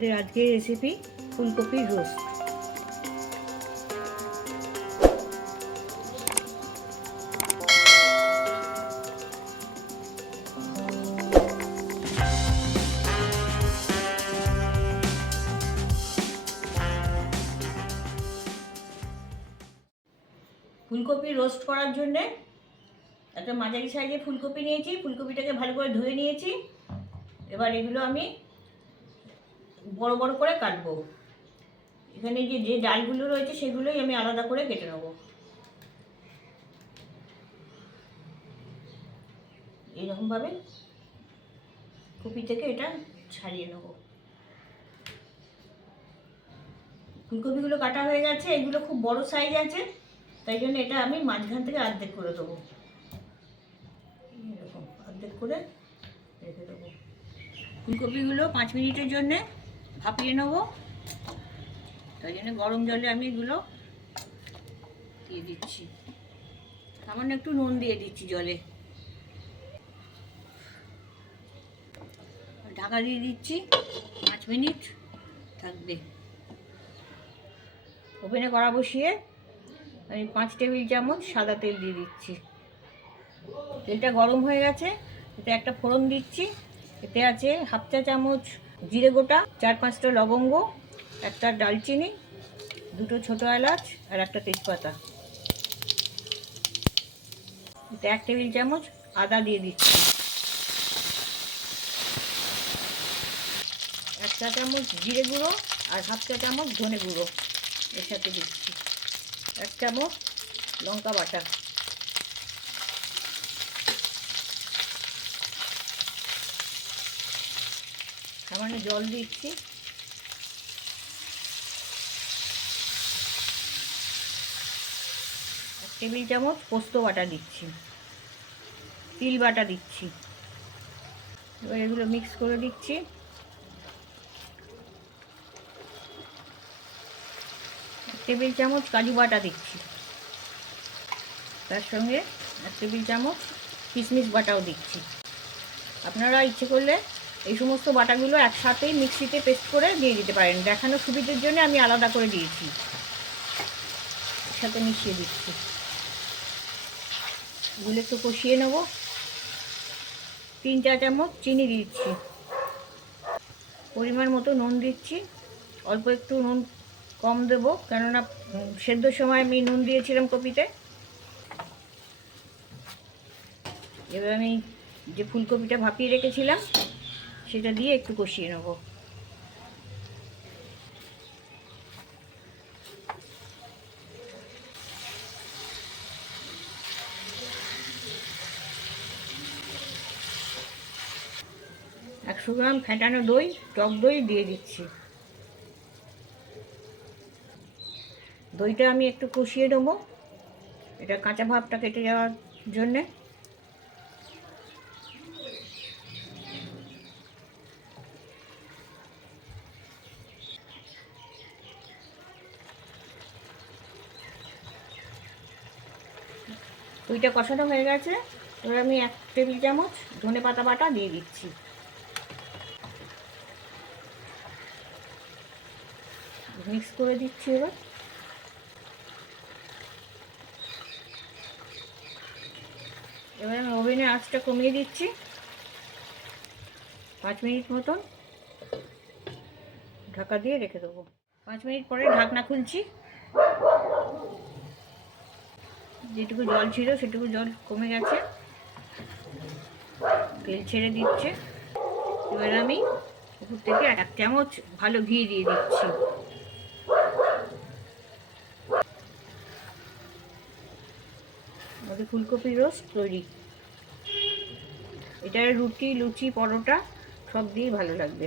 আমাদের আজকের রেসিপি ফুলকপির রোস্ট ফুলকপি রোস্ট করার জন্যে একটা মাঝারি সাইজে ফুলকপি নিয়েছি। ফুলকপিটাকে ভালো করে ধুয়ে নিয়েছি। এবার এগুলো আমি বড় বড় করে কাটবো। এখানে যে যে ডালগুলো রয়েছে সেগুলোই আমি আলাদা করে কেটে নেব। এইরকমভাবে কপি থেকে এটা ছাড়িয়ে নেব। ফুলকপিগুলো কাটা হয়ে গেছে, এগুলো খুব বড় সাইজ আছে, তাই জন্য এটা আমি মাঝখান থেকে অর্ধেক করে দেবো। এরকম, অর্ধেক করে রেখে দেবো। ফুলকপিগুলো পাঁচ মিনিটের জন্যে ভাপিয়ে নেব। তাই জন্য গরম জলে আমি এগুলো দিয়ে দিচ্ছি। সামান্য একটু নুন দিয়ে দিচ্ছি জলে। ঢাকা দিয়ে দিচ্ছি পাঁচ মিনিট থাকবে। ওভেনে কড়া বসিয়ে আমি পাঁচ টেবিল চামচ সাদা তেল দিয়ে দিচ্ছি। তেলটা গরম হয়ে গেছে, এতে একটা ফোড়ন দিচ্ছি। এতে আছে হাফ চা চামচ জিরে গোটা, চার পাঁচটা লবঙ্গ, একটা ডালচিনি, দুটো ছোটো এলাচ আর একটা তেজপাতা। এতে এক টেবিল চামচ আদা দিয়ে দিচ্ছি। এক চা চামচ জিরে গুঁড়ো আর হাফ চা চামচ ধনে গুঁড়ো এর সাথে দিচ্ছি। এক চামচ লঙ্কা বাটা। সামান্য জল দিচ্ছি। টেবিল চামচ পোস্ত বাটা দিচ্ছি। তিল বাটা দিচ্ছি। এবার এগুলো মিক্স করে দিচ্ছি। টেবিল চামচ কাজু বাটা দিচ্ছি। তার সঙ্গে এক টেবিল চামচ কিশমিশ বাটাও দিচ্ছি। আপনারা ইচ্ছে করলে এই সমস্ত বাটাগুলো একসাথেই মিক্সিতে পেস্ট করে দিয়ে দিতে পারেন। দেখানোর সুবিধের জন্য আমি আলাদা করে দিয়েছি। একসাথে মিশিয়ে দিচ্ছি। এগুলো একটু কষিয়ে নেব। তিন চা চামচ চিনি দিচ্ছি। পরিমাণ মতো নুন দিচ্ছি। অল্প একটু নুন কম দেব, কেননা সেদ্ধর সময় আমি নুন দিয়েছিলাম কপিতে। এবার আমি যে ফুলকপিটা ভাপিয়ে রেখেছিলাম সেটা দিয়ে একটু কষিয়ে নেব। একশো গ্রাম ফেটানো দই, টক দই দিয়ে দিচ্ছি। দইটা আমি একটু কষিয়ে নেব। এটা কাঁচা ভাবটা কেটে যাওয়ার জন্যে। দইটা কষানো হয়ে গেছে। এবার আমি এক টেবিল চামচ ধনে পাতা বাটা দিয়ে দিচ্ছি। মিক্স করে দিচ্ছি এবার। এবার আমি ওভেনে আঁচটা কমিয়ে দিচ্ছি। পাঁচ মিনিট মতন ঢাকা দিয়ে রেখে দেবো। পাঁচ মিনিট পরে ঢাকনা খুলছি। যেটুকু জল ছিল সেটুকু জল কমে গেছে। তেল ছেড়ে দিচ্ছে। এবার আমি উপর থেকে এক চামচ ভালো ঘি দিয়ে দিচ্ছি। আমাদের ফুলকপি রোস্ট তৈরি। এটা রুটি, লুচি, পরোটা সব দিয়েই ভালো লাগবে।